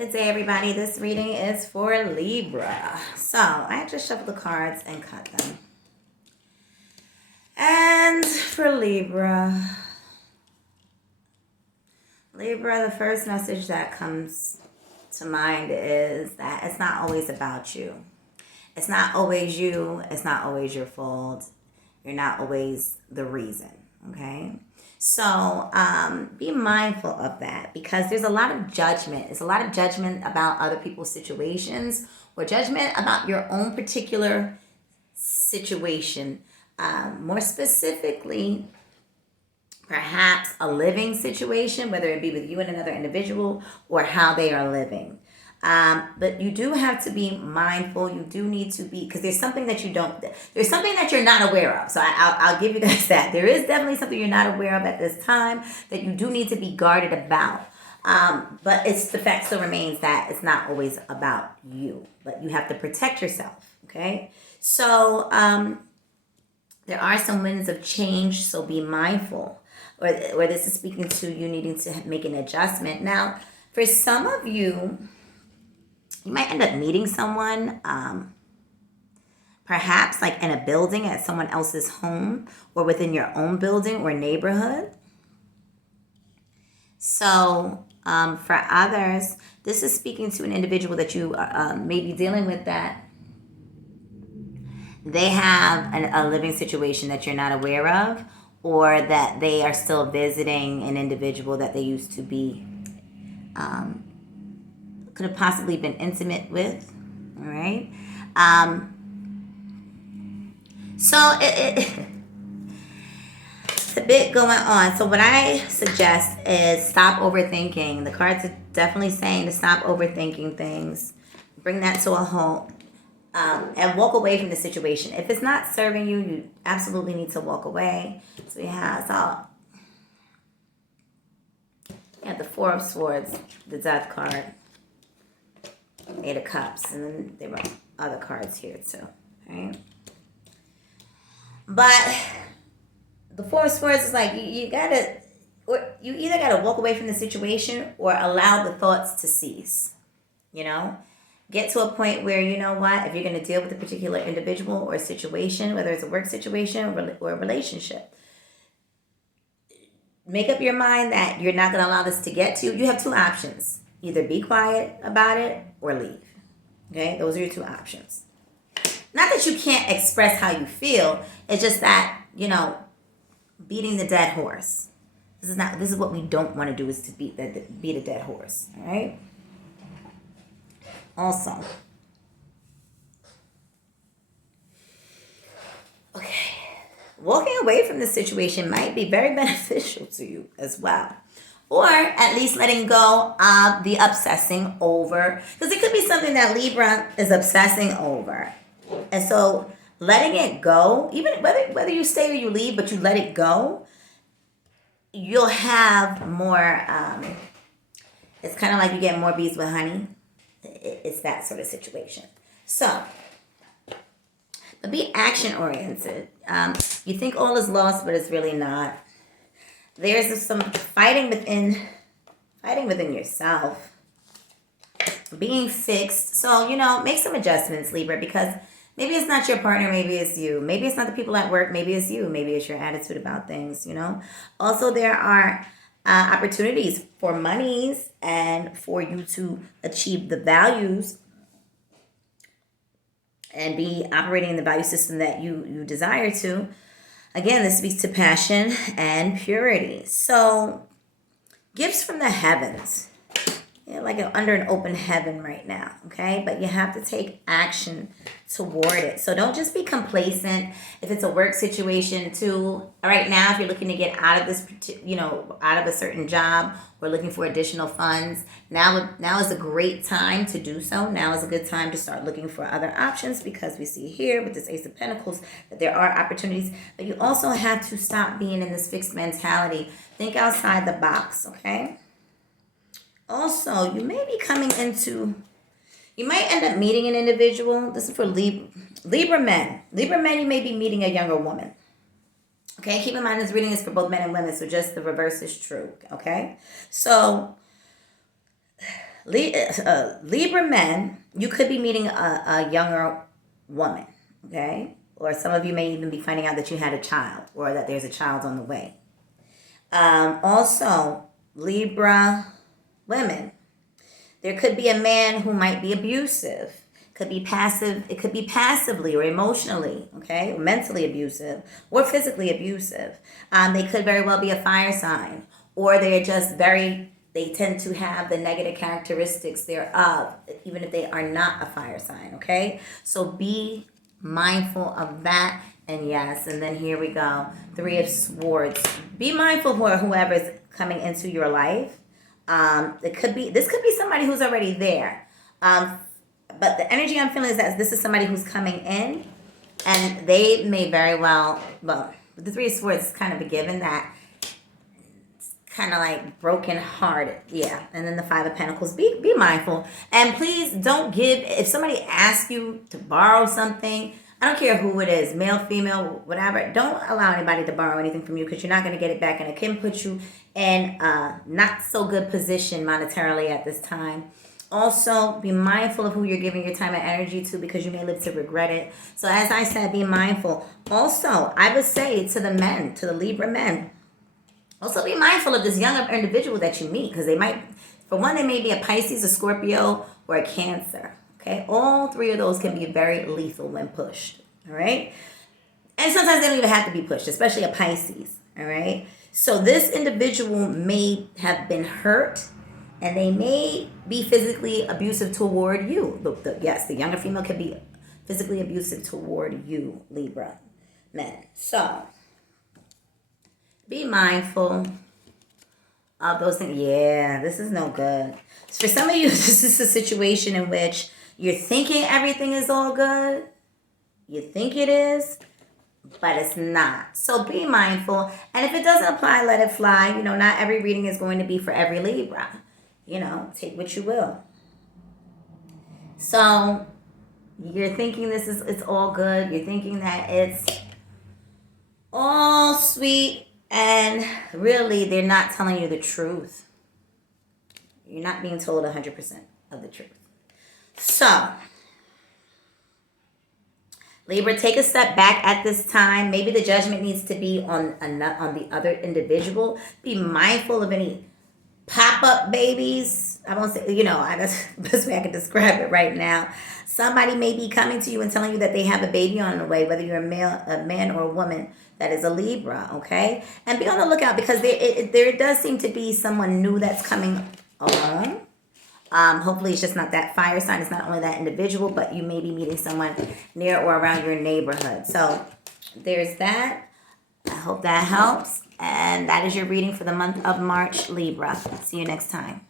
Good day, everybody. This reading is for Libra. So I just shuffled the cards and cut them. And for Libra, the first message that comes to mind is that it's not always about you. It's not always you. It's not always your fault. You're not always the reason, okay? So be mindful of that because there's a lot of judgment. There's a lot of judgment about other people's situations or judgment about your own particular situation. More specifically, perhaps a living situation, whether it be with you and another individual or how they are living. But you do have to be mindful. You do need to be, because there's something that there's something that you're not aware of. So I'll give you guys that. There is definitely something you're not aware of at this time that you do need to be guarded about. But the fact still remains that it's not always about you, but you have to protect yourself. Okay. So, there are some winds of change. So be mindful, or this is speaking to you needing to make an adjustment. Now, for some of you, you might end up meeting someone, perhaps like in a building at someone else's home or within your own building or neighborhood. So for others, this is speaking to an individual that you may be dealing with that they have a living situation that you're not aware of, or that they are still visiting an individual that they used to be could have possibly been intimate with. All right. So it's a bit going on. So what I suggest is stop overthinking. The cards are definitely saying to stop overthinking things. Bring that to a halt. And walk away from the situation. If it's not serving you, you absolutely need to walk away. So we have the Four of Swords, the Death card, Eight of Cups, and then there were other cards here too. Right? But the Four of Swords is like you either gotta walk away from the situation or allow the thoughts to cease. You know? Get to a point where, you know what, if you're going to deal with a particular individual or situation, whether it's a work situation or a relationship, make up your mind that you're not going to allow this to get to you. You have two options. Either be quiet about it or leave. Okay? Those are your two options. Not that you can't express how you feel. It's just that, beating the dead horse. This is what we don't want to do, is to beat a dead horse. All right? Also, walking away from the situation might be very beneficial to you as well. Or at least letting go of the obsessing over. Because it could be something that Libra is obsessing over. And so letting it go, even whether you stay or you leave, but you let it go, you'll have more, it's kind of like you get more bees with honey. It's that sort of situation. So, but be action oriented. You think all is lost, but it's really not. There's some fighting within yourself. Being fixed. So, make some adjustments, Libra, because maybe it's not your partner, maybe it's you. Maybe it's not the people at work, maybe it's you. Maybe it's your attitude about things, Also, there are opportunities for monies and for you to achieve the values and be operating in the value system that you desire to. Again, this speaks to passion and purity. So, gifts from the heavens. You're like under an open heaven right now, okay? But you have to take action toward it. So don't just be complacent. If it's a work situation too, right now, if you're looking to get out of this, out of a certain job or looking for additional funds, now is a great time to do so. Now is a good time to start looking for other options, because we see here with this Ace of Pentacles that there are opportunities. But you also have to stop being in this fixed mentality. Think outside the box, okay? Also, you may be you might end up meeting an individual. This is for Libra men. Libra men, you may be meeting a younger woman. Okay, keep in mind this reading is for both men and women, so just the reverse is true. Okay, so Libra men, you could be meeting a younger woman, okay? Or some of you may even be finding out that you had a child or that there's a child on the way. Also, Libra women, there could be a man who might be abusive. Could be passive. It could be passively or emotionally, okay, or mentally abusive or physically abusive. They could very well be a fire sign, or they're just they tend to have the negative characteristics thereof, even if they are not a fire sign, okay? So be mindful of that. And yes, and then here we go. 3 of Swords. Be mindful for whoever's coming into your life. This could be somebody who's already there. But the energy I'm feeling is that this is somebody who's coming in, and they may very well, the 3 of Swords is kind of a given that it's kind of like broken hearted. Yeah. And then the 5 of Pentacles. Be mindful. And please don't if somebody asks you to borrow something, I don't care who it is, male, female, whatever, don't allow anybody to borrow anything from you, because you're not going to get it back, and it can put you in a not so good position monetarily at this time. Also, be mindful of who you're giving your time and energy to, because you may live to regret it. So as I said, be mindful. Also, I would say to the men, to the Libra men, also be mindful of this younger individual that you meet, because they may be a Pisces, a Scorpio, or a Cancer. Okay, all 3 of those can be very lethal when pushed. All right, and sometimes they don't even have to be pushed, especially a Pisces. All right, so this individual may have been hurt, and they may be physically abusive toward you. Yes, the younger female can be physically abusive toward you, Libra men. So be mindful of those things. Yeah, this is no good. For some of you, this is a situation in which you're thinking everything is all good. You think it is, but it's not. So be mindful. And if it doesn't apply, let it fly. Not every reading is going to be for every Libra. Take what you will. So you're thinking it's all good. You're thinking that it's all sweet, and really they're not telling you the truth. You're not being told 100% of the truth. So, Libra, take a step back at this time. Maybe the judgment needs to be on the other individual. Be mindful of any pop-up babies. I won't say, that's the best way I can describe it right now. Somebody may be coming to you and telling you that they have a baby on the way, whether you're a man or a woman that is a Libra, okay? And be on the lookout, because there does seem to be someone new that's coming along. Hopefully it's just not that fire sign. It's not only that individual, but you may be meeting someone near or around your neighborhood. So there's that. I hope that helps. And that is your reading for the month of March, Libra. See you next time.